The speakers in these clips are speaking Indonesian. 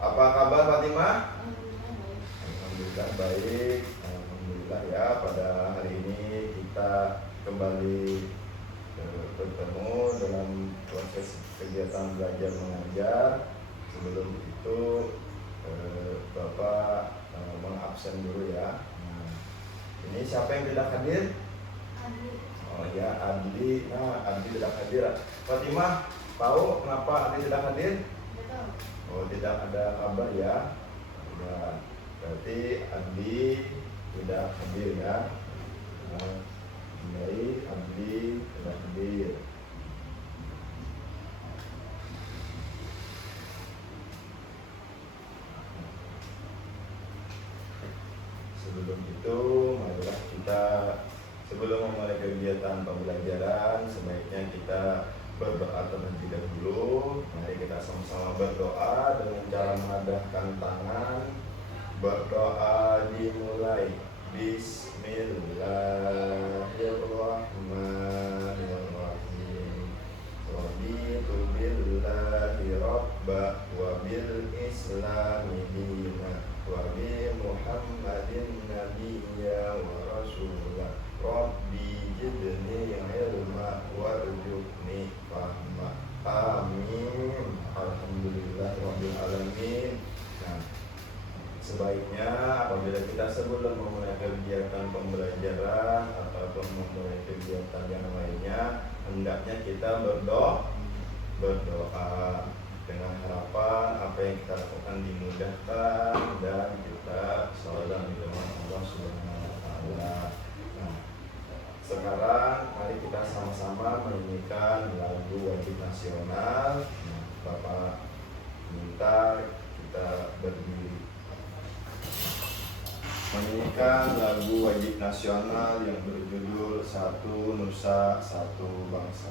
Apa kabar Fatimah? Alhamdulillah baik. Alhamdulillah ya, pada hari ini kita kembali bertemu dalam proses kegiatan belajar mengajar. Sebelum itu Bapak mengabsen dulu ya. Ini siapa yang tidak hadir? Adli. Oh ya, Adli. Nah, Adli tidak hadir. Fatimah, tahu kenapa Adli tidak hadir? Betul. Oh, tidak ada kabar ya. Ya, berarti Adli tidak hadir ya. Nah, baik, Adli tidak hadir. Sebelum itu, marilah kita sebelum memulai kegiatan pembelajaran, sebaiknya kita berdoa terlebih dahulu. Mari kita sama-sama berdoa dengan cara mengadahkan tangan. Berdoa dimulai. Bismillahirrahmanirrahim. Raditu billahi rabba wa bil islami dina wa bi Muhammadin nabiyya wa rasulah. Rabbi jidni ilma warzuqni fahma. Amin. Alhamdulillah rabbil alamin. Nah, sebaiknya apabila kita sebelum memulai kegiatan pembelajaran ataupun memulai kegiatan yang lainnya, hendaknya kita berdoa dengan harapan apa yang kita lakukan dimudahkan dan kita saling dengan Allah Subhanahu wa taala. Nah, sekarang mari kita sama-sama menyanyikan lagu wajib nasional. Nah, Bapak minta kita berdiri menyanyikan lagu wajib nasional yang berjudul Satu Nusa Satu Bangsa.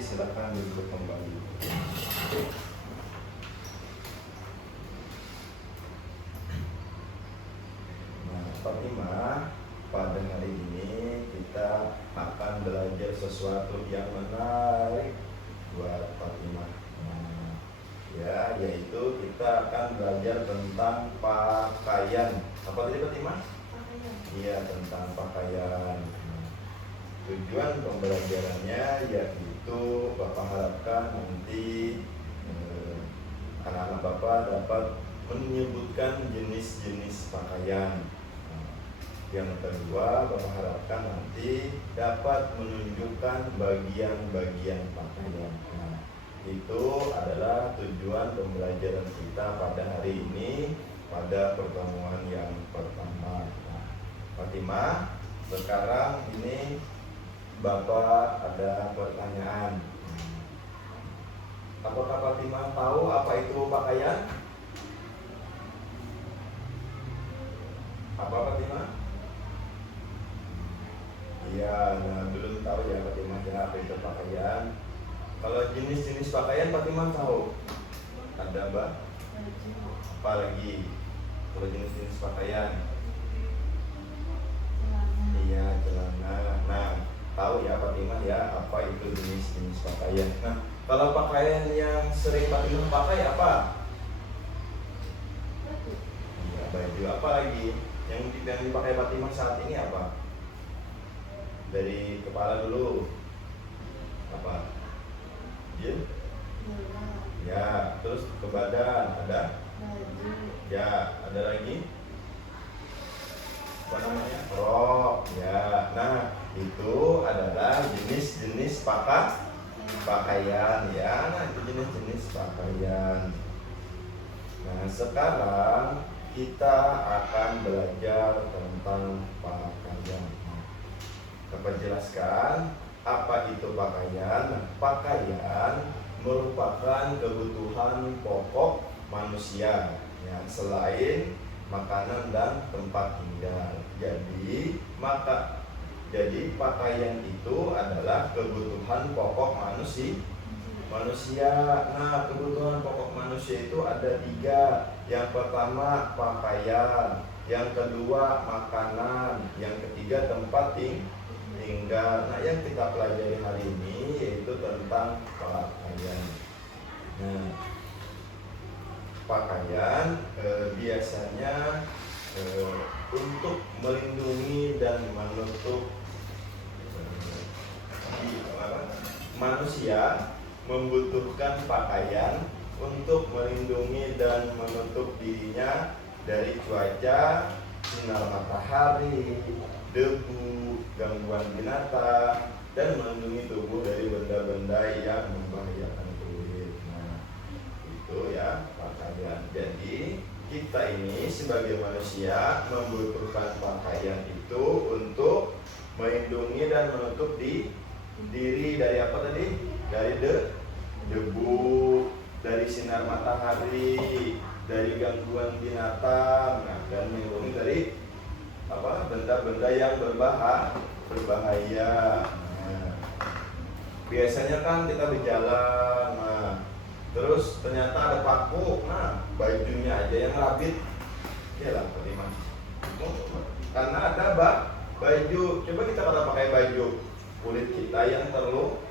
Silakan duduk kembali. Nah, Fatimah, pada hari ini kita akan belajar sesuatu yang menarik buat Fatimah. Nah, ya, yaitu kita akan belajar tentang pakaian. Apa tadi Fatimah? Pakaian. Iya, tentang pakaian. Tujuan pembelajarannya yaitu Bapak harapkan nanti anak-anak Bapak dapat menyebutkan jenis-jenis pakaian. Yang kedua, Bapak harapkan nanti dapat menunjukkan bagian-bagian pakaian. Nah, itu adalah tujuan pembelajaran kita pada hari ini, pada pertemuan yang pertama. Nah, Fatimah, sekarang ini Bapak ada pertanyaan. Apakah Fatimah tahu apa itu pakaian? Apa Fatimah? Iya, nah belum tahu ya Fatimah ya apa itu pakaian. Kalau jenis-jenis pakaian Fatimah tahu? Ada Mbak? Apa lagi? Kalau jenis-jenis pakaian? Iya, celana. Nah, tahu ya Fatimah ya apa itu jenis-jenis pakaian. Nah, kalau pakaian yang sering Fatimah pakai apa? Baju. Iya, baju. Apa lagi? Yang dipakai Fatimah saat ini apa? Dari kepala dulu. Apa? ke badan ada. baju, Ya, ada lagi apa namanya? Rok. Ya. Nah, itu adalah jenis-jenis pakaian ya. Nah, itu jenis-jenis pakaian. Nah, sekarang kita akan belajar tentang pakaian. Dapat jelaskan apa itu pakaian? Nah, pakaian merupakan kebutuhan pokok manusia ya, selain makanan dan tempat tinggal. Jadi pakaian itu adalah kebutuhan pokok manusia. Nah, kebutuhan pokok manusia itu ada 3. Yang pertama pakaian, yang kedua makanan, yang ketiga tempat tinggal. Nah, yang kita pelajari hari ini yaitu tentang pakaian. Nah, pakaian biasanya untuk melindungi dan menutup manusia membutuhkan pakaian untuk melindungi dan menutup dirinya dari cuaca, sinar matahari, debu, gangguan binatang, dan melindungi tubuh dari benda-benda yang membahayakan kulit. Nah, itu ya pakaian. Jadi kita ini sebagai manusia membutuhkan pakaian itu untuk melindungi dan menutup diri dari apa tadi? Dari debu, dari sinar matahari, dari gangguan binatang, nah, dan melindungi dari apa? Benda-benda yang berbahaya. Nah, biasanya kan kita berjalan, nah, terus ternyata ada paku, nah bajunya aja yang rabit, ya lah bagaimana? Karena ada baju, coba kita kata pakai baju, kulit kita yang terluka.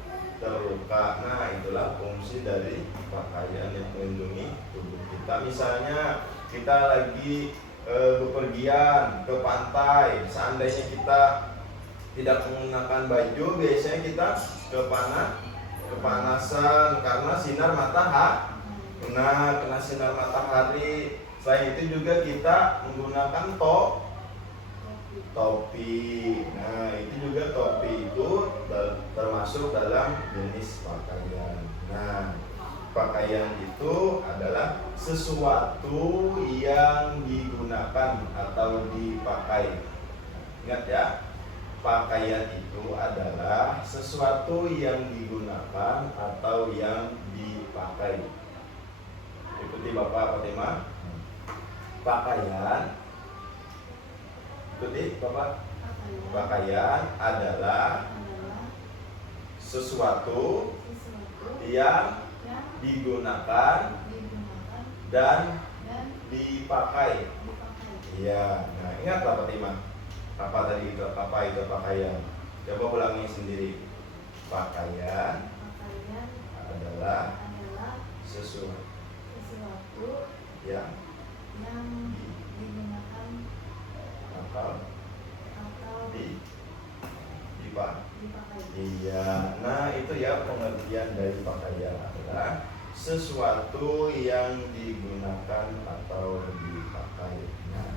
Nah, itulah fungsi dari pakaian yang melindungi tubuh kita. Misalnya kita lagi bepergian ke pantai, seandainya kita tidak menggunakan baju, biasanya kita kepanasan karena sinar matahari. Nah, kena sinar matahari. Selain itu juga kita menggunakan topi. Nah, itu juga topi itu termasuk dalam jenis pakaian. Nah, pakaian itu adalah sesuatu yang digunakan atau dipakai. Ingat ya, pakaian itu adalah sesuatu yang digunakan atau yang dipakai. Ikuti Bapak Fatimah. Pakaian, ikuti Bapak. Pakaian adalah sesuatu yang digunakan dan dipakai. Iya. Nah, ingatlah Fatimah. Apa tadi itu? Apa itu pakaian? Coba ulangi sendiri. Pakaian adalah sesuatu yang digunakan atau dipakai. Iya. Nah, itu ya pengertian dari pakaian adalah sesuatu yang digunakan atau dipakai. Nah,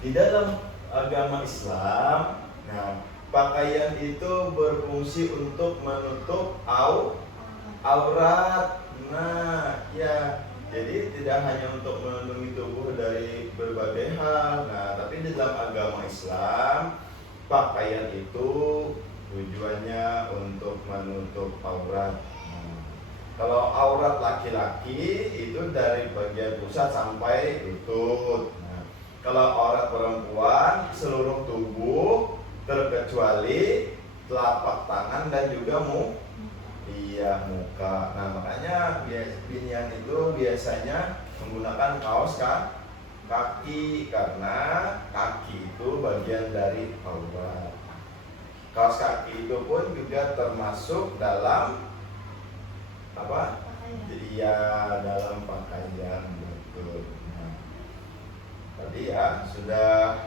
di dalam agama Islam, nah, pakaian itu berfungsi untuk menutup aurat. Nah, ya, jadi tidak hanya untuk melindungi tubuh dari berbagai hal. Nah, tapi di dalam agama Islam, pakaian itu tujuannya untuk menutup aurat. Nah, kalau aurat laki-laki itu dari bagian pusat sampai lutut. Nah, kalau aurat perempuan seluruh tubuh terkecuali telapak tangan dan juga muka. Nah, makanya binian itu biasanya menggunakan kaos kaki karena kaki itu bagian dari aurat. Kaos kaki itu pun juga termasuk dalam apa? Jadi ya dalam pakaian, betul. Nah, tadi ya sudah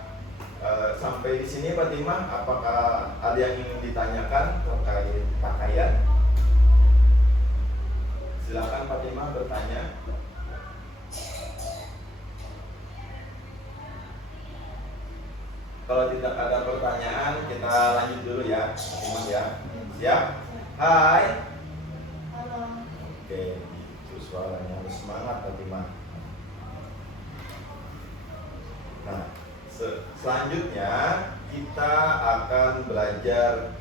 sampai di sini Fatimah. Apakah ada yang ingin ditanyakan terkait pakaian? Silakan Fatimah bertanya. Kalau tidak ada pertanyaan, kita lanjut dulu ya, Fatimah ya. Siap? Hai. Halo. Oke, itu suaranya harus semangat Fatimah. Nah, selanjutnya kita akan belajar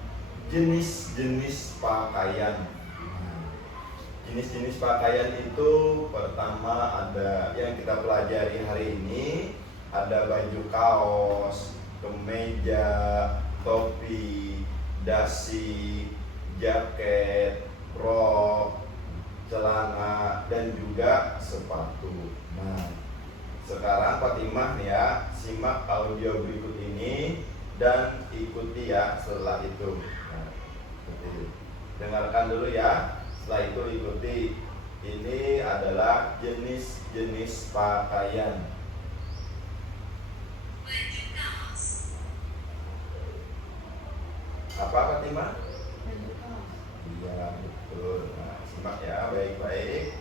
jenis-jenis pakaian. Jenis-jenis pakaian itu pertama ada yang kita pelajari hari ini, ada baju kaos, kemeja, topi, dasi, jaket, rok, celana, dan juga sepatu. Nah, sekarang Fatimah ya, simak audio berikut ini dan ikuti ya setelah itu. Nah, dengarkan dulu ya, setelah itu ikuti. Ini adalah jenis-jenis pakaian. Apa Fatimah? Baju kaos. Iya betul. Nah, simak ya baik-baik.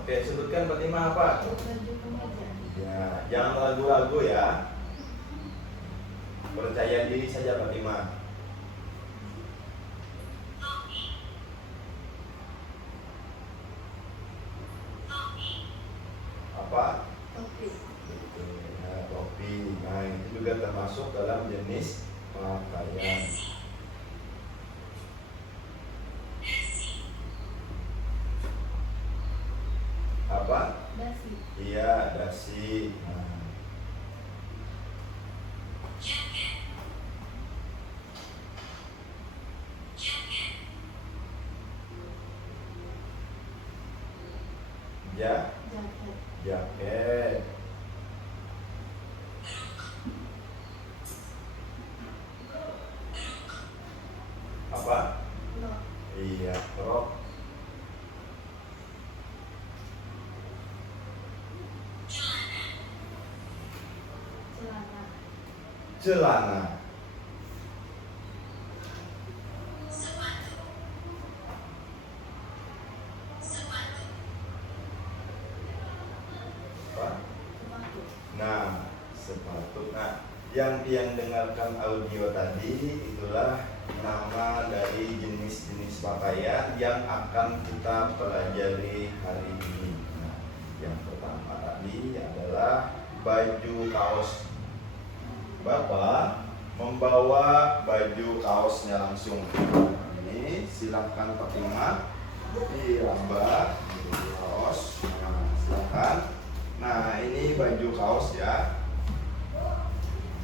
Oke, sebutkan Fatimah apa? Baju kemeja. Ya, jangan ragu-ragu ya. Percaya diri saja Fatimah. Apa? Topi. Nah, topi. Nah, itu juga termasuk dalam jenis pakaian. Apa? Dasi. Iya, dasi. Nah. Ja, Jaket. jaket. Apa? Rok. Iya, rok. Celana. Celana. Apa? Sepatu. Nah, sepatu. Nah, yang dengarkan audio tadi itulah nama dari jenis-jenis pakaian yang akan kita pelajari hari ini. Nah, yang pertama tadi adalah baju kaos. Bapak membawa baju kaosnya langsung. Ini silakan Fatimah diraba baju kaos. Nah, silakan. Nah, ini baju kaos ya.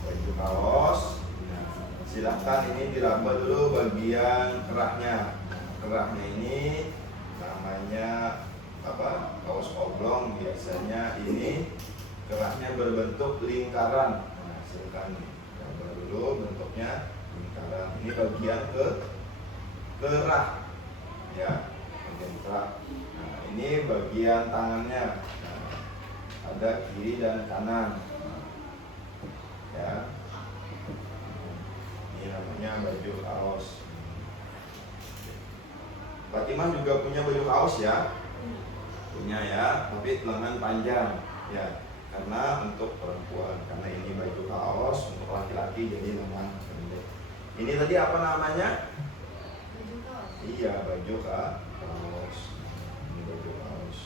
Baju kaos. Nah, silahkan ini diraba dulu bagian kerahnya. Kerahnya ini namanya apa? Kaos oblong biasanya ini kerahnya berbentuk lingkaran. Nah, silakan diraba dulu bentuknya lingkaran. Ini bagian kerah ya, bagian kerah. Nah, ini bagian tangannya. Nah, ada kiri dan kanan ya. Ini namanya baju kaos. Fatimah juga punya baju kaos ya, punya ya, tapi lengan panjang ya, karena untuk perempuan, karena ini baju kaos untuk laki-laki jadi lengan pendek. Ini tadi apa namanya? Baju kaos. Iya, baju kaos. Ini baju kaos.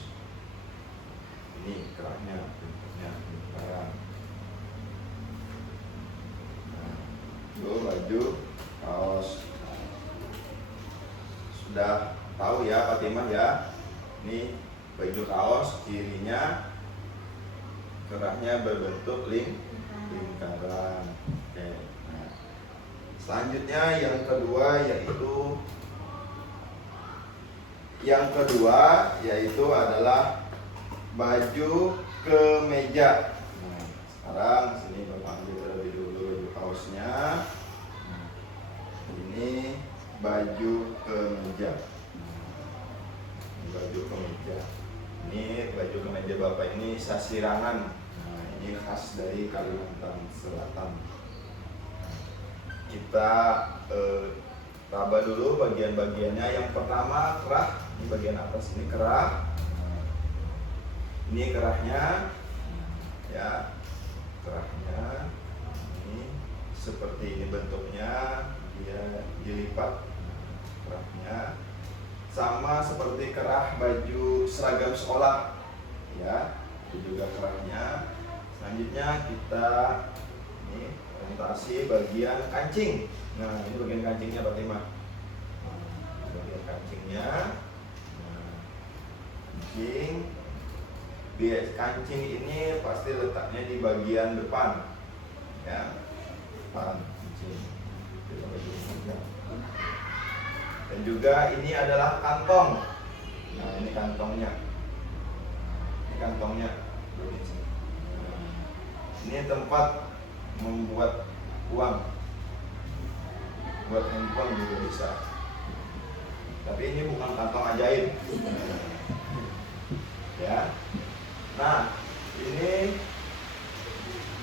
Ini kerahnya, bentuknya lingkaran. Nah, itu baju kaos. Sudah tahu ya Fatimah ya? Ini baju kaos, kirinya kerahnya berbentuk lingkaran. Oke. Nah, selanjutnya yang kedua yaitu adalah baju kemeja. Nah, sekarang sini Bapak ambil terlebih dulu baju kaosnya. Nah, ini baju kemeja. Ini baju kemeja. Ini baju kemeja Bapak ini sasirangan. Nah, ini khas dari Kalimantan Selatan. Kita raba dulu bagian-bagiannya. Yang pertama kerah Ini bagian atas ini kerah. Ini kerahnya, ya, kerahnya. Ini seperti ini bentuknya, dia dilipat kerahnya, sama seperti kerah baju seragam sekolah, ya, itu juga kerahnya. Selanjutnya kita ini orientasi bagian kancing. Nah, ini bagian kancingnya Pak Timah. Bagian kancingnya, nah, kancing. Kancing ini pasti letaknya di bagian depan, ya, depan kancing. Dan juga ini adalah kantong. Nah, ini kantongnya. Ini kantongnya. Ini tempat membuat uang, buat handphone juga bisa. Tapi ini bukan kantong ajaib, ya. Nah, ini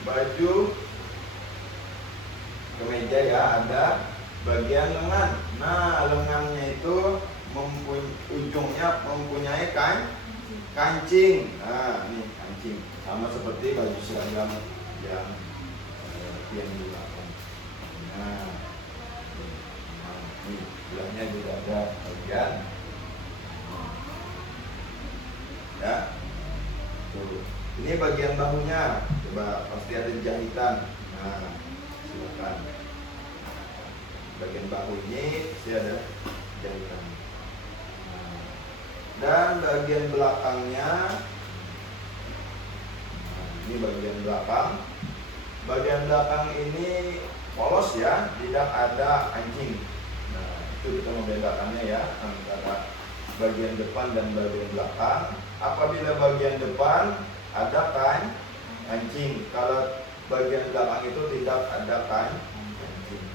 baju kemeja, ya, ada bagian lengan. Nah, lengannya itu ujungnya mempunyai kancing. Nah, ini kancing, sama seperti baju seragam yang di belakang. Nah, ini belakangnya juga ada bagian, ya. Tuh. Ini bagian bahunya, coba pasti ada jahitan. Nah, silakan. Bagian bahu ini pasti ada jahitan. Nah, dan bagian belakangnya, nah, ini bagian belakang. Bagian belakang ini polos, ya, tidak ada kancing. Nah, itu kita membedakannya, ya, antara bagian depan dan bagian belakang. Apabila bagian depan ada kancing, kalau bagian belakang itu tidak ada kancing.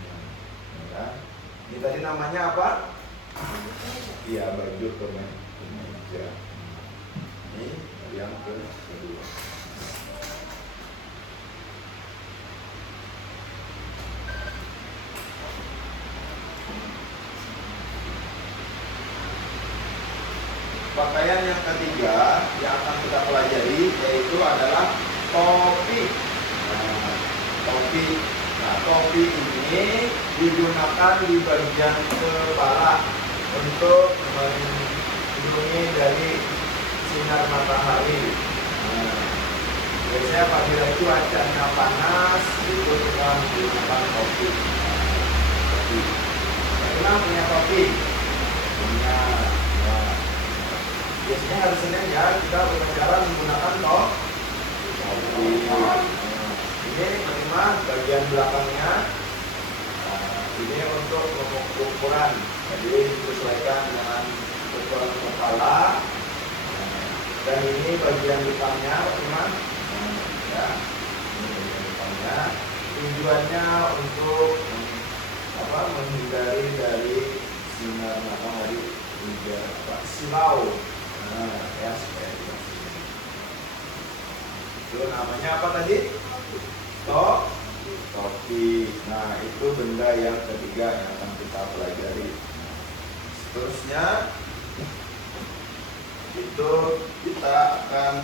Ya. Ini tadi namanya apa? Iya, baju kemeja. Ini yang kedua. Pakaian yang ketiga yang akan kita pelajari yaitu adalah topi. Nah, topi. Nah, topi ini digunakan di bagian kepala untuk melindungi dari sinar matahari. Nah, biasanya apabila cuacanya panas itu kita menggunakan topi. Topi. Nah, punya topi. Punya. Biasanya hari Senin, ya, kita berbicara menggunakan topi. Ini memang bagian belakangnya. Ini untuk ukuran, jadi disesuaikan dengan ukuran kepala. Dan ini bagian depannya, teman. Ya, ini bagian depannya. Tujuannya untuk menghindari dari sinar matahari juga silau. Nah, ya, supaya tidak. Itu namanya apa tadi? Topi. Nah, itu benda yang ketiga yang akan kita pelajari. Seterusnya itu kita akan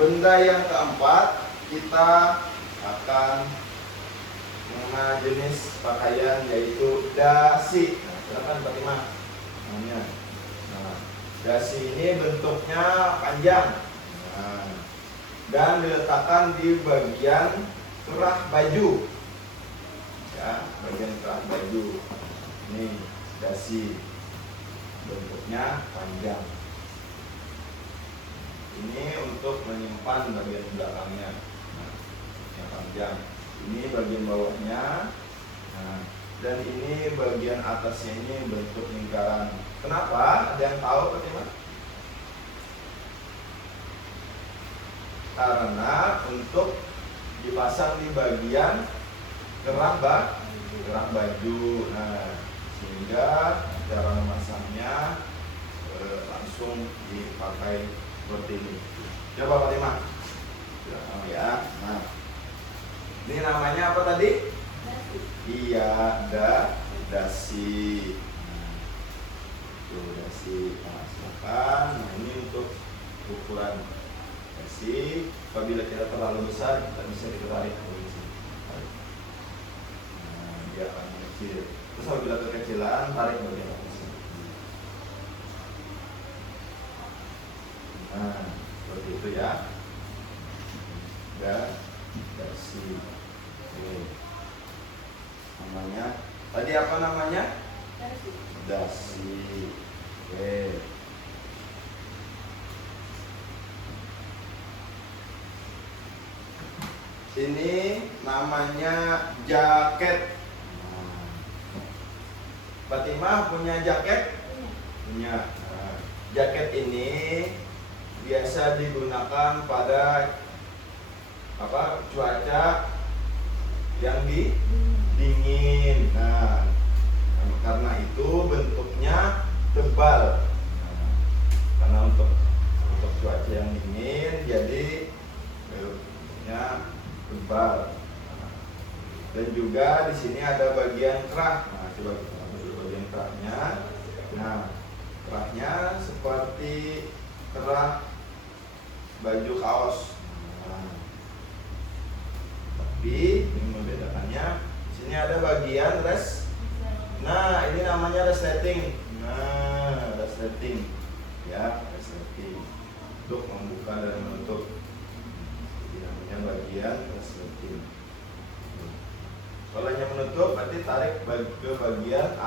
benda yang keempat, kita akan mengenal jenis pakaian yaitu dasi. Nah, silakan Pak Timah. Namanya. Nah, dasi ini bentuknya panjang. Nah, dan diletakkan di bagian kerah baju. Ya, bagian kerah baju. Ini dasi. Bentuknya panjang. Ini untuk menyimpan bagian belakangnya. Nah, yang panjang. Ini bagian bawahnya. Nah, dan ini bagian atasnya ini bentuk lingkaran. Kenapa? Ada yang tahu bagaimana? Karena untuk dipasang di bagian kerah baju. Nah, sehingga cara memasangnya langsung dipakai seperti ini. Coba Pak Timah. Ya. Nah, ini namanya apa tadi? Iya, dasi. Tuh dasi. Nah, silakan. Nah, ini untuk ukuran dasi. Apabila kita terlalu besar, kita bisa ditarik ke sini. Tarik. Nah, dia akan kecil. Terus apabila kekecilan, tarik bagian atas. Nah, seperti itu ya. Dasi. Oke. Namanya tadi apa namanya? Dasi. Oke. Ini namanya jaket. Fatimah punya jaket? Punya. Nah, jaket ini biasa digunakan pada cuaca yang dingin. Nah, karena itu bentuknya tebal. Nah, karena untuk cuaca yang dingin, jadi bentuknya tebal. Dan juga di sini ada bagian kerah. Nah, coba kita ambil dulu bagian kerahnya. Nah, kerahnya seperti kerah baju kaos. Tapi ini membedakannya, di sini ada bagian res. Nah, ini namanya resleting. Nah, resleting. Ya, resleting. Untuk membuka dan menutup. Ini namanya bagian resleting. Kalau hanya menutup, berarti tarik ke bagian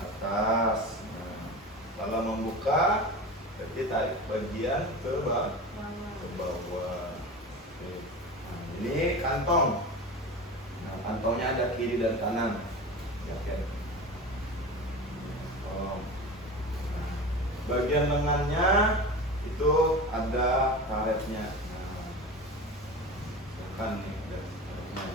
atas. Nah, kalau membuka, berarti tarik bagian ke bawah. Oke. Ini kantong. Nah, kantongnya ada kiri dan kanan. Jaket. Nah, bagian lengannya itu ada karetnya. Nah, bukan nih ada karetnya.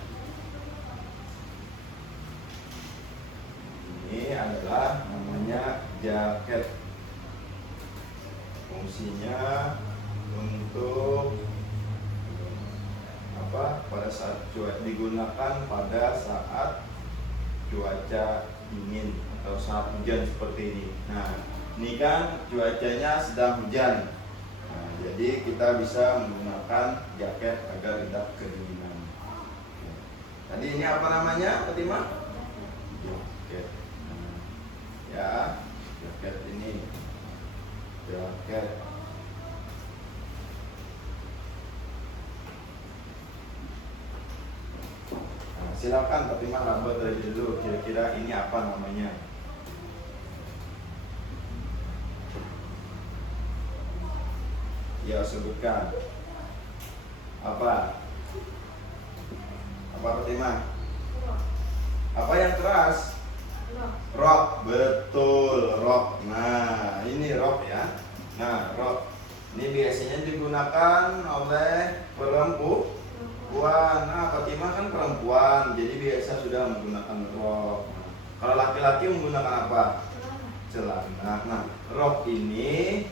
Ini adalah namanya jaket. Fungsinya untuk pada saat digunakan pada saat cuaca dingin atau saat hujan seperti ini. Nah, ini kan cuacanya sedang hujan. Nah, jadi kita bisa menggunakan jaket agar tidak kedinginan. Tadi ini apa namanya, Fatimah? Jaket. Nah, ya, jaket ini. Jaket. Silakan Fatimah raba terlebih dulu, kira-kira ini apa namanya? Ya, sebutkan. Apa? Apa Fatimah? Apa yang keras? Rok, betul, rok. Nah, ini rok ya. Nah, rok ini biasanya digunakan oleh perempuan. Nah, Fatimah kan perempuan, jadi biasa sudah menggunakan rok. Kalau laki-laki menggunakan apa? Celana. Nah, rok ini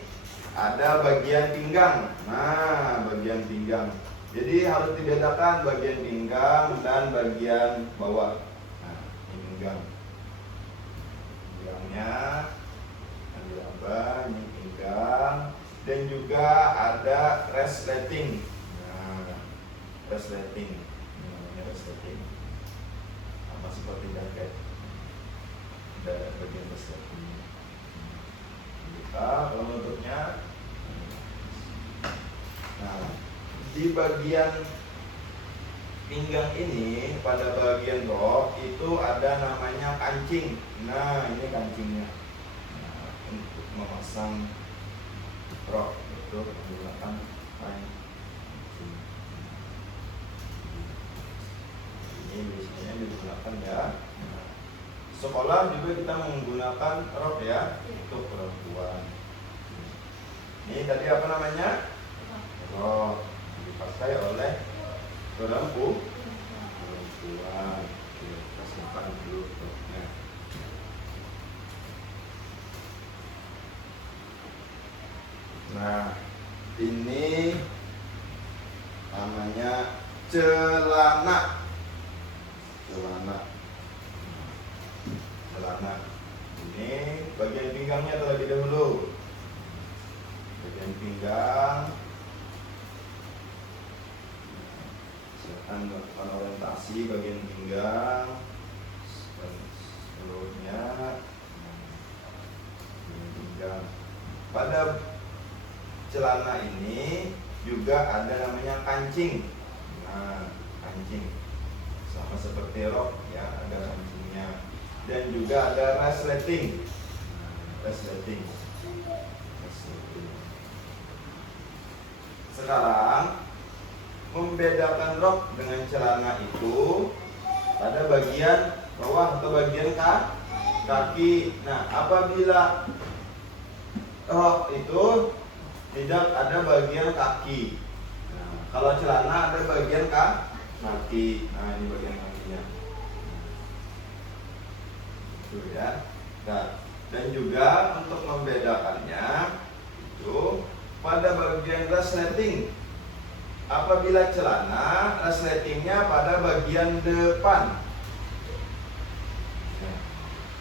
ada bagian pinggang. Nah, bagian pinggang. Jadi harus dibedakan bagian pinggang dan bagian bawah. Nah, ini pinggang. Pinggangnya ambil apa? Ini pinggang. Dan juga ada resleting. Resleting, namanya resleting, sama seperti jaket, ada bagian resleting. Kita penutupnya. Nah, di bagian pinggang ini, pada bagian rok itu ada namanya kancing. Nah, ini kancingnya. Nah, untuk memasang rok itu menggunakan kancing. Ini biasanya digunakan ya. Sekolah juga kita menggunakan rok ya, untuk perempuan. Ini tadi apa namanya? Rok, dipakai oleh perempuan. Kita simpan dulu roknya. Nah, ini namanya celana. Celana. celana. Ini bagian pinggangnya terlebih dahulu. Bagian pinggang. Silakan melakukan orientasi bagian pinggang. Seluruhnya. Bagian pinggang. Pada celana ini juga ada namanya kancing. Nah, kancing sama seperti rok ya, ada kancingnya. Dan juga ada resleting. Resleting. Sekarang membedakan rok dengan celana itu pada bagian bawah atau bagian kaki. Nah, apabila rok itu tidak ada bagian kaki. Nah, kalau celana ada bagian kaki. Nah, ini bagian kakinya. Itu ya. Nah, dan juga untuk membedakannya itu pada bagian resleting. Apabila celana, resletingnya pada bagian depan. Nah,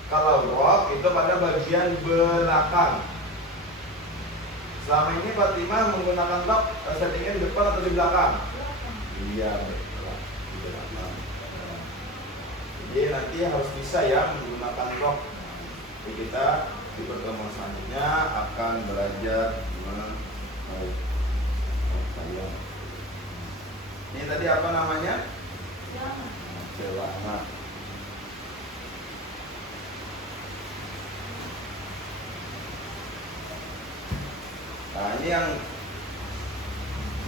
kalau rok itu pada bagian belakang. Selama ini Fatimah menggunakan rok, resletingnya di depan atau di belakang? Iya, betul. Di belakang. Jadi nanti harus bisa ya menggunakan rok. Jadi kita di pertemuan selanjutnya akan belajar gimana saya. Ini tadi apa namanya? Celana. Nah, ini yang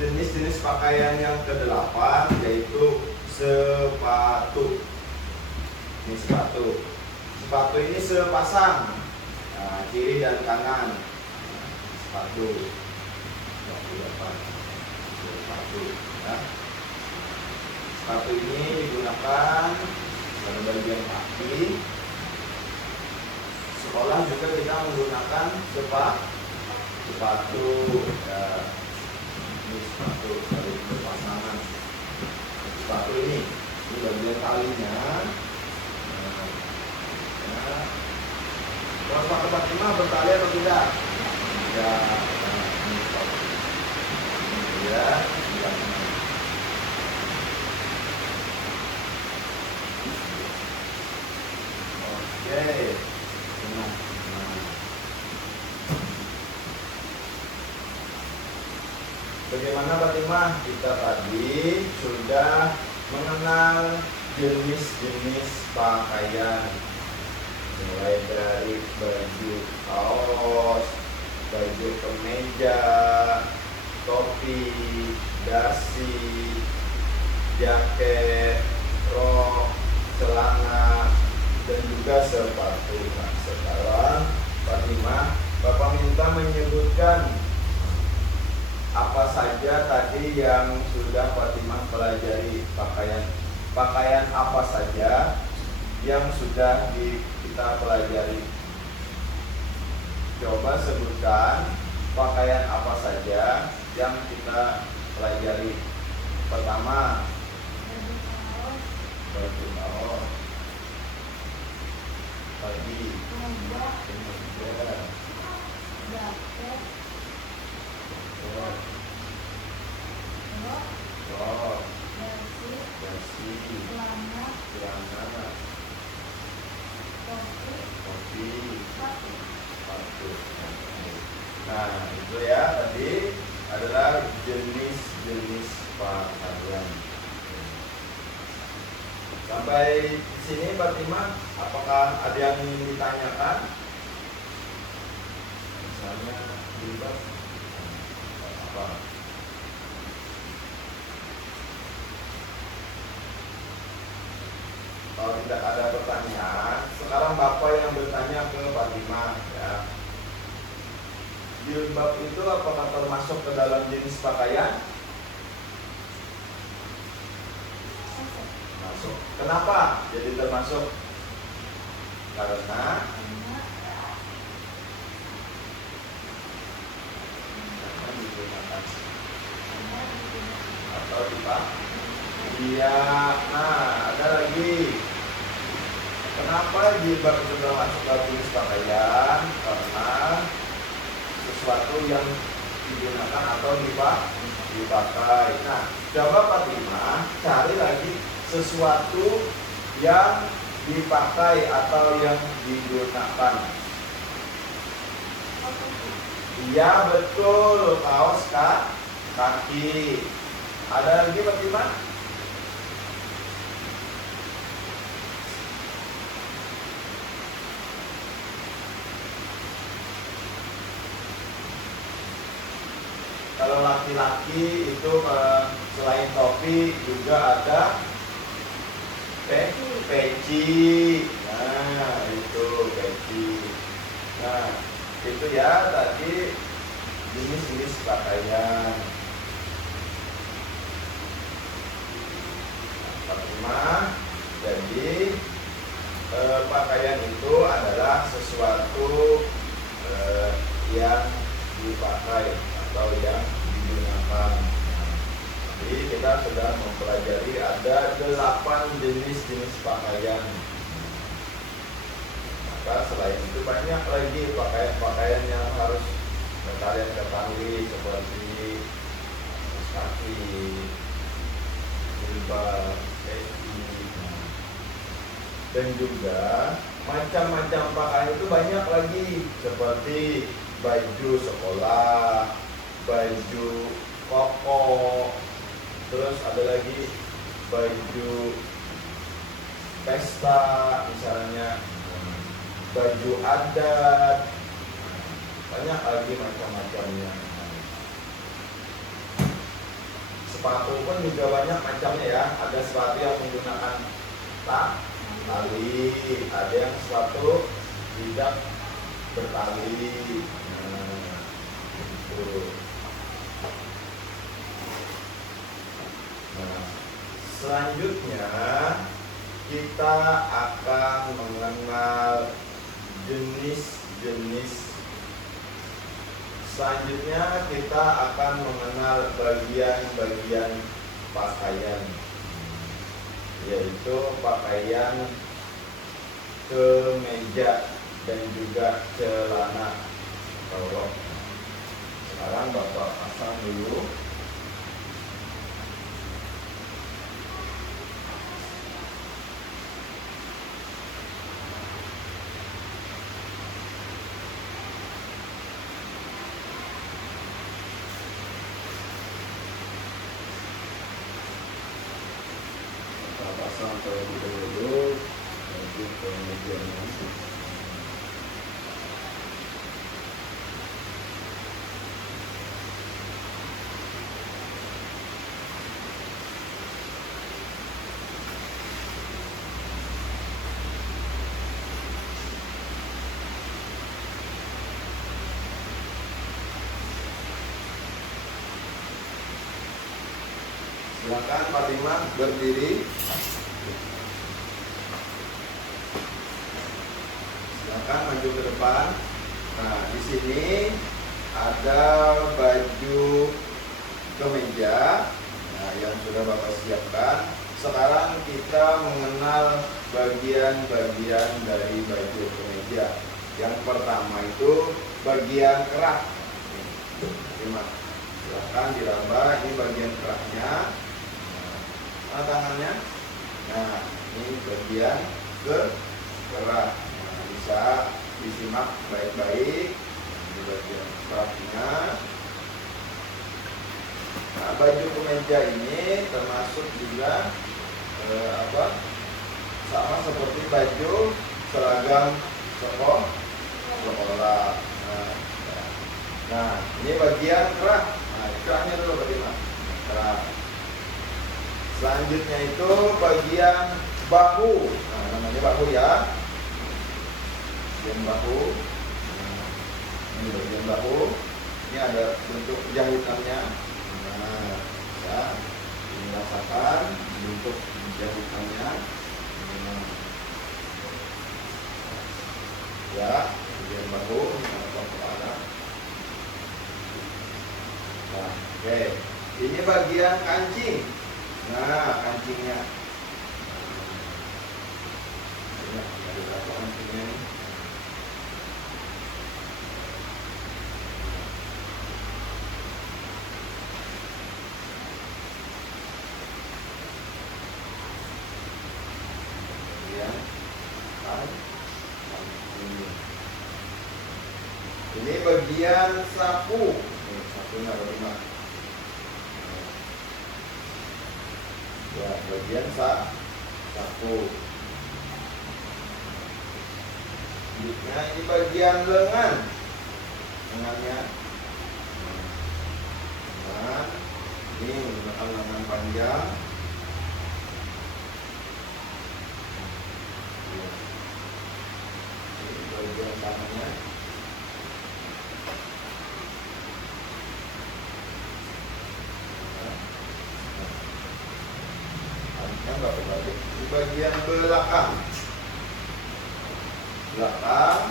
jenis-jenis pakaian yang ke-8 yaitu sepatu. Ini sepatu. Sepatu ini sepasang. Nah, kiri dan kanan. Sepatu. Sepatu. Ya. Sepatu ini digunakan pada bagian kaki. Sekolah juga kita menggunakan sepatu ya. Ini sepatu dari berpasangan. Sepatu ini bagian talinya. Ya. Kalau sepatu Fatimah bertali atau tidak? Tidak. Ini sepatu. Ya, tidak. Oke. Nah. Bagaimana Fatimah? Kita tadi sudah mengenal jenis-jenis pakaian, mulai dari baju kaos, baju kemeja, topi, dasi, jaket, rok, celana, dan juga sepatu. Nah, sekarang Fatimah, Bapak minta menyebutkan apa saja tadi yang sudah Fatimah pelajari, pakaian apa saja yang sudah kita pelajari. Coba sebutkan pakaian apa saja yang kita pelajari. Pertama, baju kaos, pagi, kemeja, jaket, rok, dasi, dasi, celana, topi, sepatu. sepatu. Nah, itu ya tadi adalah jenis-jenis pakaian. Sampai di sini Fatimah, apakah ada yang ingin ditanyakan? Misalnya jilbab apa? Kalau tidak ada pertanyaan, sekarang Bapak yang bertanya ke Fatimah ya. Jilbab itu apakah termasuk ke dalam jenis pakaian? Masuk. Kenapa jadi termasuk? Karena digunakan atau dipakai. Iya. Nah, ada lagi Kenapa jilbab itu termasuk dalam jenis pakaian? Karena sesuatu yang digunakan atau dipakai. Nah, coba Fatimah cari lagi sesuatu yang dipakai atau yang digunakan. Iya betul, kaos kaki. Ada lagi Fatimah? Kalau laki-laki itu selain topi juga ada peci. Nah, itu peci. Nah, itu ya tadi jenis-jenis pakaian. Fatimah, jadi pakaian itu adalah sesuatu yang dipakai atau yang digunakan. Jadi kita sudah mempelajari ada 8 jenis-jenis pakaian. Maka selain itu banyak lagi pakaian-pakaian yang harus kalian ketahui seperti kaos kaki, jilbab, peci, dan juga macam-macam pakaian itu banyak lagi seperti baju sekolah, baju koko, terus ada lagi baju pesta misalnya, baju adat, banyak lagi macam-macamnya. Sepatu pun juga banyak macamnya ya. Ada sepatu yang menggunakan tali, ada yang sepatu tidak bertali. Nah, selanjutnya kita akan mengenal jenis-jenis. Selanjutnya kita akan mengenal bagian-bagian pakaian, yaitu pakaian kemeja dan juga celana atau rok. Sekarang Bapak pasang dulu. Bapak pasang terlebih dahulu baju kemejanya. Silakan Fatimah berdiri. Silakan maju ke depan. Nah, di sini ada baju kemeja. Nah, yang sudah Bapak siapkan. Sekarang kita mengenal bagian-bagian dari baju kemeja. Yang pertama itu bagian kerah. Terima. Silakan diraba. Ini bagian kerahnya. Mana tangannya? Nah, ini bagian kerah. Nah, bisa disimak baik-baik. Ini bagian kerahnya. Nah, baju kemeja ini termasuk juga sama seperti baju seragam sekolah. Nah, ini bagian kerah. Nah, kerahnya dulu bagaimana? Kerah. Selanjutnya itu bagian bahu. Nah, namanya bahu ya. Bagian bahu. Ini bagian bahu. Ini ada bentuk jahitannya. Nah, ya. Ini rasakan bentuk jahitannya. Ya, bagian bahu. Nah, oke. Ini bagian kancing. Nah, kancingnya. Berapa kancingnya nih? Kemudian kancing. Ini bagian sapu. Nih, sapunya bagaimana? Ya, bagian sapu. Selanjutnya ini bagian lengan. Lengannya. Lengan. Ini menggunakan lengan panjang. Ini bagian tangannya. Enggak berbalik. Di bagian belakang, belakang,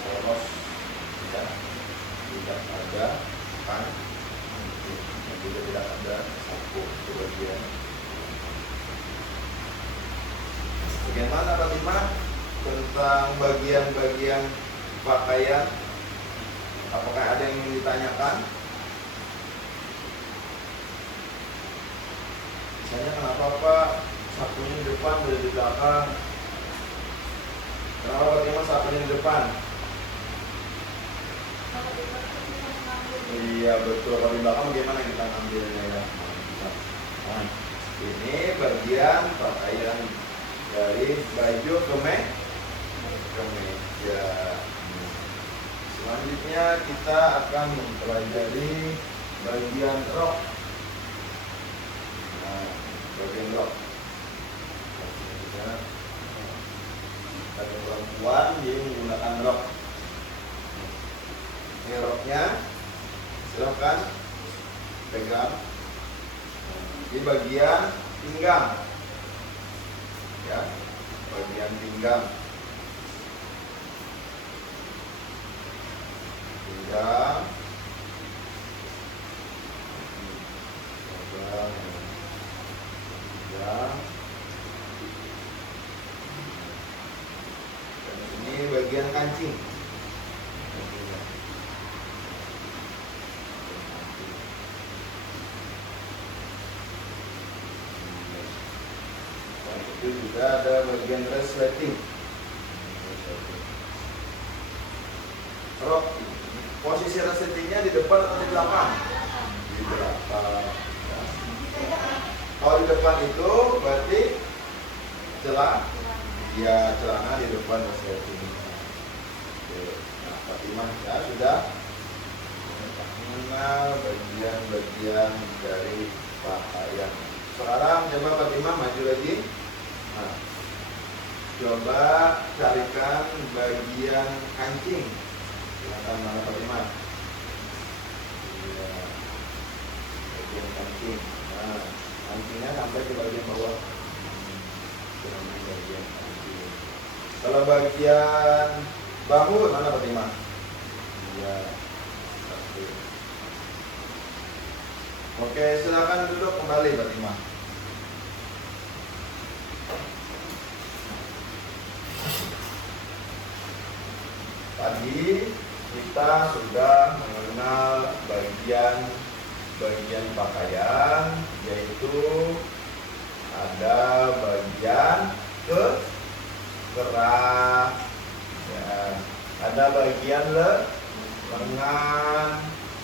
poros, ya, tidak ada kan, dan juga tidak ada sapu di bagian. Bagaimana Pak Bima tentang bagian-bagian pakaian? Apakah ada yang ingin ditanyakan? Misalnya kenapa Pak sapunya di depan dari di belakang? Kenapa Pak Timah sapunya di depan? Iya betul, kalau di belakang bagaimana kita ngambilnya ya? Nah, ini bagian pakaian dari baju kemeja. Selanjutnya kita akan mempelajari bagian rok. Nah, bagian rok. Ada perempuan dia menggunakan rok. Ini roknya, silakan pegang. Di bagian pinggang, ya, bagian pinggang. Pinggang, dan ini bagian kancing. Dan itu juga ada bagian resleting. Rok, posisi resletingnya di depan atau di belakang? Di belakang. Kalau di depan itu berarti celah, ya celana di depan resleting. Nah, Fatimah ya sudah mengenal bagian-bagian dari pakaian. Sekarang coba Fatimah maju lagi. Nah, coba carikan bagian kancing. Silakan mana Fatimah? Ya, bagian kancing. Nah, kancingnya sampai ke bagian bawah. Bagian kancing. Kalau bagian bahu mana Fatimah? Ya, satu. Oke, silakan duduk kembali Fatimah. Tadi kita sudah mengenal bagian pakaian, yaitu ada bagian kerak, ya, ada bagian lengan,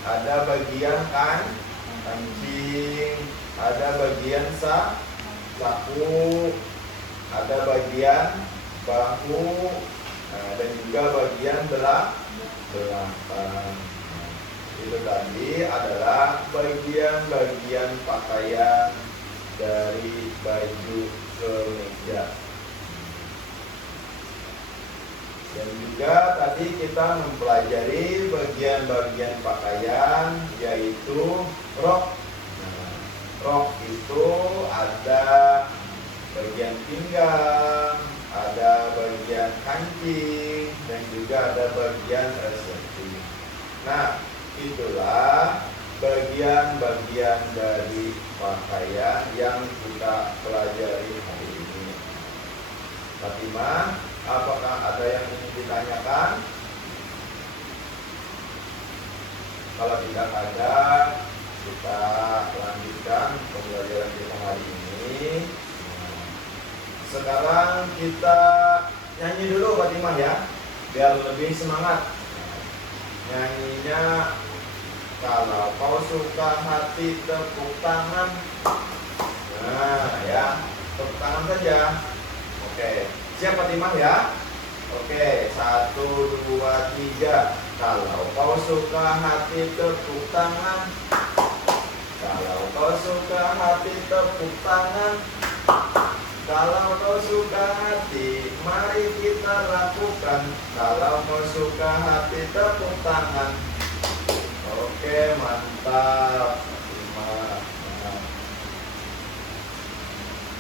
ada bagian kancing, ada bagian sapu, ada bagian bahu, nah, dan juga bagian belakang. Itu tadi adalah bagian-bagian pakaian dari baju kemeja. Dan juga tadi kita mempelajari bagian-bagian pakaian, yaitu rok. Nah, rok itu ada bagian pinggang, ada bagian kancing, dan juga ada bagian resleting. Nah, itulah bagian-bagian dari pakaian yang kita pelajari hari ini. Fatimah, apakah ada yang ingin ditanyakan? Kalau tidak ada, kita lanjutkan pembelajaran kita hari ini. Sekarang kita nyanyi dulu Fatimah ya, biar lebih semangat. Nyanyinya, kalau kau suka hati tepuk tangan. Nah ya, tepuk tangan saja. Oke, siap Fatimah ya? Oke, 1, 2, 3. Kalau kau suka hati tepuk tangan. Kalau kau suka hati tepuk tangan. Kalau kau suka hati, mari kita lakukan. Kalau kau suka hati tepuk tangan. Oke, mantap.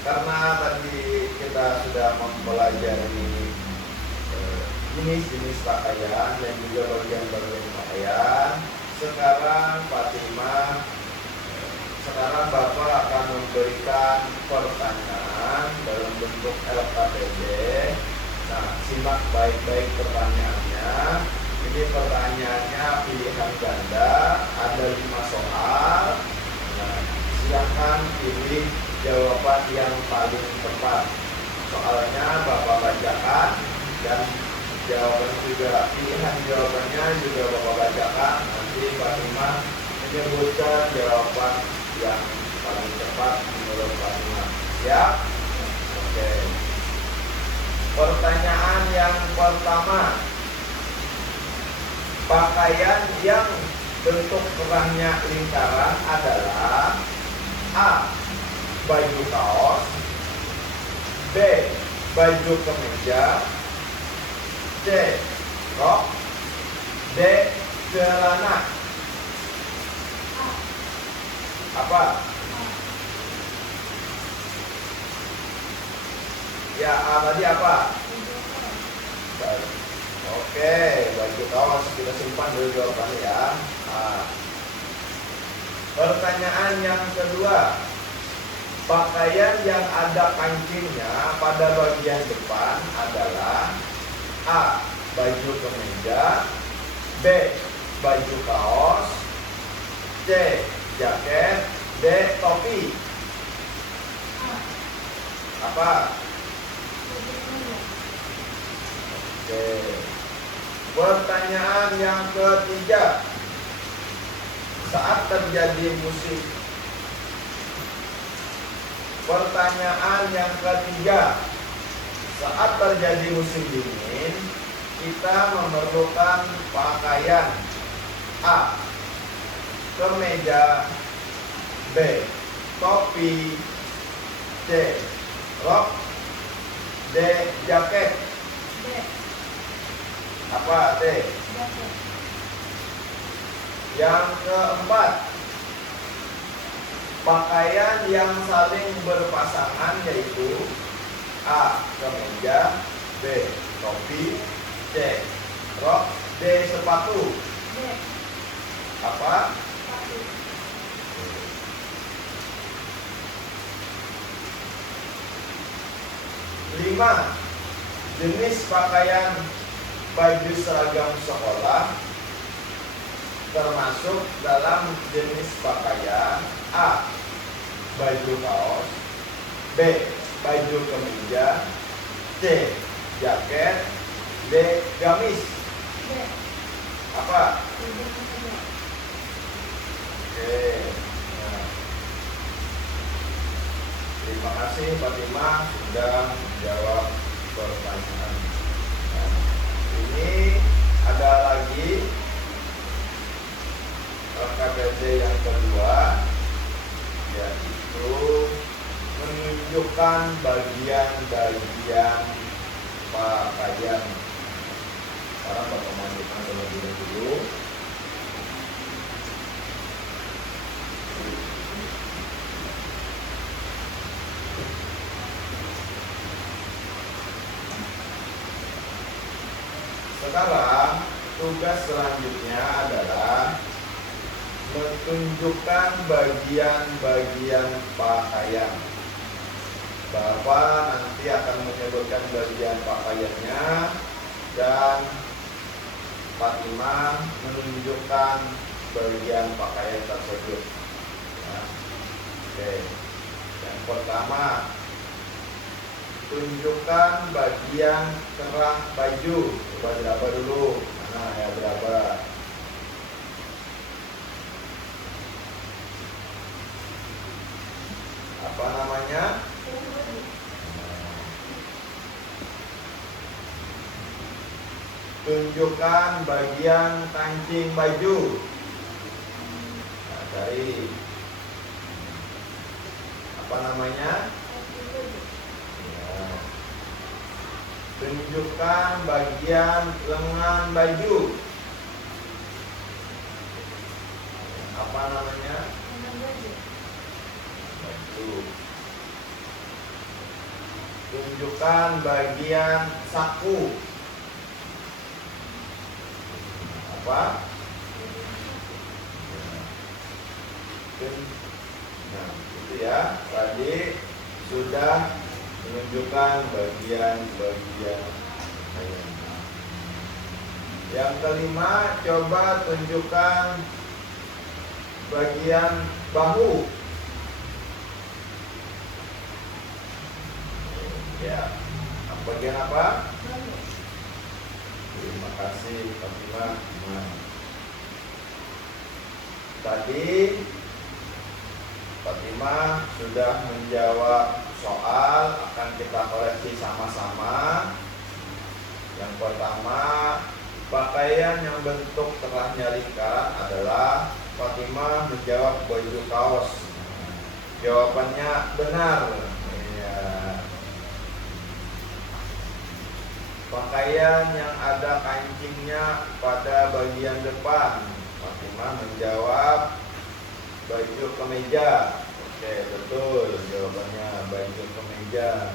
Karena tadi kita sudah mempelajari jenis-jenis pakaian dan juga bagian-bagian pakaian. Sekarang Bapak akan memberikan pertanyaan dalam bentuk LKPD. Nah, simak baik-baik pertanyaannya. Ini pertanyaannya pilihan ganda, ada 5 soal. Nah, silakan pilih jawaban yang paling tepat. Soalnya Bapak bacakan dan jawaban juga, pilihan jawabannya juga Bapak bacakan. Nanti Fatimah menyebutkan jawaban yang paling tepat menurut Fatimah. Siap? Oke. Pertanyaan yang pertama, pakaian yang bentuk kerahnya lingkaran adalah A. Baju kaos, B. Baju kemeja, C. Rok, D. Celana. Apa? Ya, A tadi apa? Oke, baju kaos kita simpan dulu jawabannya ya. Pertanyaan yang kedua, pakaian yang ada kancingnya pada bagian depan adalah A. Baju kemeja, B. Baju kaos, C. Jaket, D. Topi. Apa? Oke. Pertanyaan yang ketiga, saat terjadi musim. Pertanyaan yang ketiga, saat terjadi musim dingin, kita memerlukan pakaian A. Kemeja, B. Topi, C. Rok, D. Jaket. D. Apa D? Jaket. Yang keempat, pakaian yang saling berpasangan yaitu A. Kemeja, B. Topi, C. Rok, D. Sepatu. D. Apa? Sepatu. 5. Jenis pakaian baju seragam sekolah termasuk dalam jenis pakaian A. Baju kaos, B. Baju kemeja, C. Jaket, D. Gamis. D. Apa? Baju kemeja. Oke. Nah, terima kasih Fatimah sudah menjawab pertanyaan. Nah, ini ada lagi KPD yang kedua, yaitu menunjukkan bagian-bagian pakaian. Sekarang Bapak majukan terlebih dahulu. Sekarang tugas selanjutnya adalah menunjukkan bagian-bagian pakaian. Bapak nanti akan menyebutkan bagian pakaiannya dan Fatimah menunjukkan bagian pakaian tersebut. Ya. Oke. Yang pertama, tunjukkan bagian kerah baju. Coba diraba dulu. Mana ya diraba? Apa namanya? Tunjukkan bagian kancing baju. Nah, cari. Apa namanya? Ya. Tunjukkan bagian lengan baju. Apa namanya? Baju. Tunjukkan bagian saku. Apa? Nah, itu ya. Tadi sudah menunjukkan bagian-bagian. Yang kelima, coba tunjukkan bagian bahu. Ya, bagian apa? Terima kasih Fatimah. Tadi Fatimah sudah menjawab soal, akan kita koreksi sama-sama. Yang pertama, pakaian yang bentuk terahnya lingkaran adalah Fatimah menjawab baju kaos. Jawabannya benar. Ya. Pakaian yang ada kancingnya pada bagian depan. Fatimah menjawab baju kemeja. Oke, betul jawabannya, baju kemeja.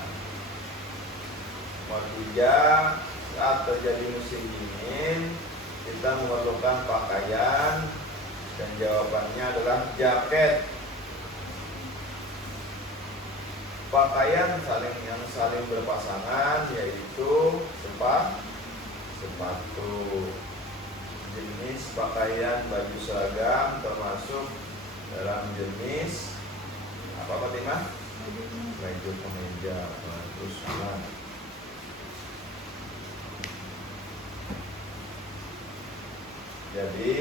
Nomor 3, saat terjadi musim dingin kita memerlukan pakaian, dan jawabannya adalah jaket. Pakaian yang saling berpasangan yaitu sepatu. Jenis pakaian baju seragam termasuk dalam jenis apa Fatimah? Baju kemeja. Bagus banget. Jadi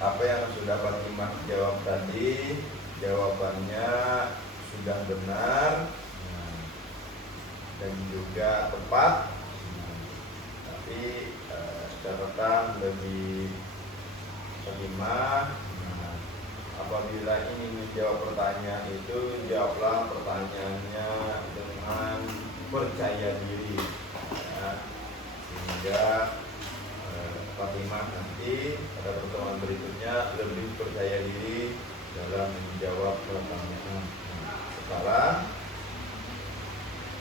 apa yang sudah Fatimah jawab tadi, jawabannya sudah benar dan juga tepat. Tapi catatan bagi Fatimah, apabila ingin menjawab pertanyaan itu, jawablah pertanyaannya dengan percaya diri, ya, sehingga Fatimah nanti pada pertemuan berikutnya lebih percaya diri dalam menjawab pertanyaan. Sekarang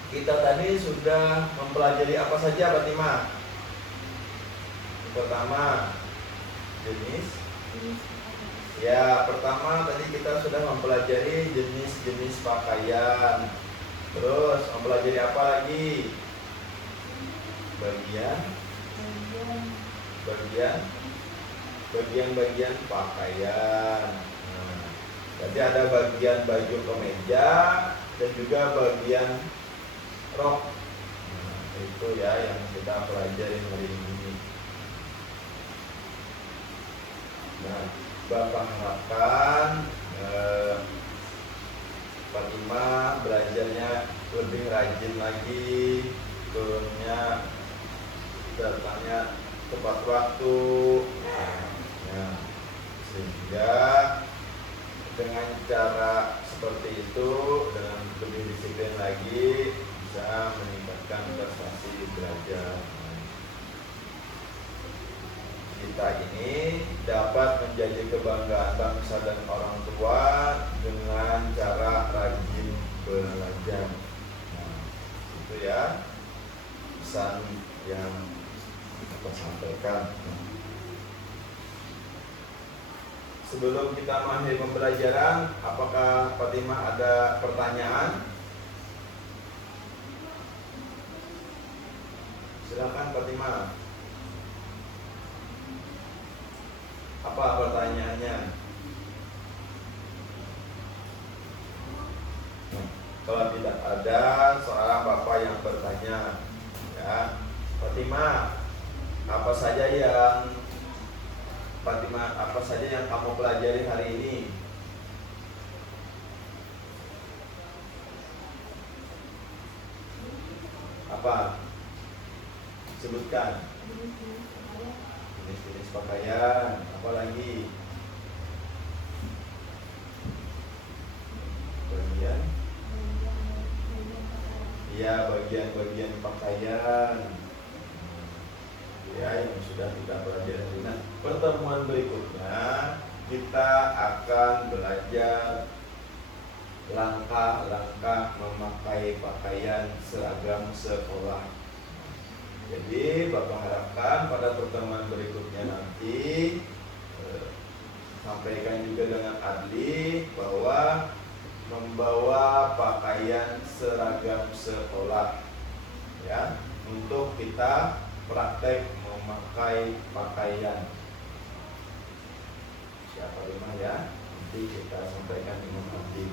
kita tadi sudah mempelajari apa saja Fatimah? Pertama, jenis. Ya, pertama tadi kita sudah mempelajari jenis-jenis pakaian. Terus mempelajari apa lagi? Bagian-bagian pakaian. Nah, jadi ada bagian baju kemeja dan juga bagian rok. Nah, itu ya yang kita pelajari hari ini. Nah, Bapak harapkan Fatimah belajarnya lebih rajin lagi, turunnya datangnya tepat waktu, ya, sehingga dengan cara seperti itu, dengan lebih disiplin lagi, bisa meningkatkan prestasi belajar. Kita ini dapat menjadi kebanggaan bangsa dan orang tua dengan cara rajin belajar. Nah, itu ya pesan yang kita sampaikan. sebelum kita mengakhiri pembelajaran, apakah Fatimah ada pertanyaan? Silakan Fatimah. Apa pertanyaannya? Kalau tidak ada, seorang bapak yang bertanya, ya, Fatimah, apa saja yang kamu pelajari hari ini? Apa? Sebutkan. Jenis-jenis pakaian. Apa lagi? Bagian? Ya, bagian-bagian pakaian. Ya, yang sudah kita pelajari. Nah, pertemuan berikutnya kita akan belajar langkah-langkah memakai pakaian seragam sekolah. Jadi Bapak harapkan pada pertemuan berikutnya nanti sampaikan juga dengan Adli bahwa membawa pakaian seragam sekolah, ya, untuk kita praktek memakai pakaian. Siapa lima ya? Nanti kita sampaikan dengan Adli.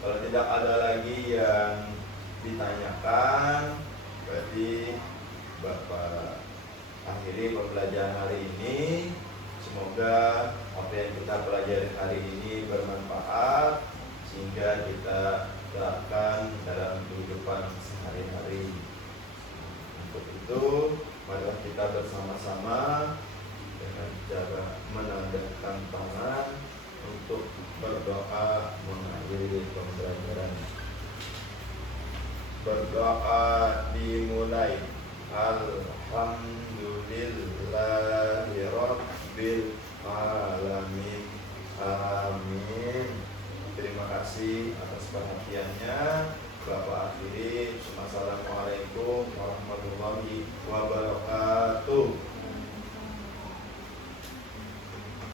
Kalau tidak ada lagi yang ditanyakan, berarti Bapak akhiri pembelajaran hari ini. Semoga apa yang kita pelajari hari ini bermanfaat sehingga kita terapkan dalam kehidupan sehari-hari. Untuk itu, marilah kita bersama-sama dengan cara menandahkan tangan untuk berdoa mengakhiri pembelajaran. Berdoa dimulai. Alhamdulillahirabbil alamin. Amin. Terima kasih atas perhatiannya. Bapak akhiri. Assalamualaikum warahmatullahi wabarakatuh.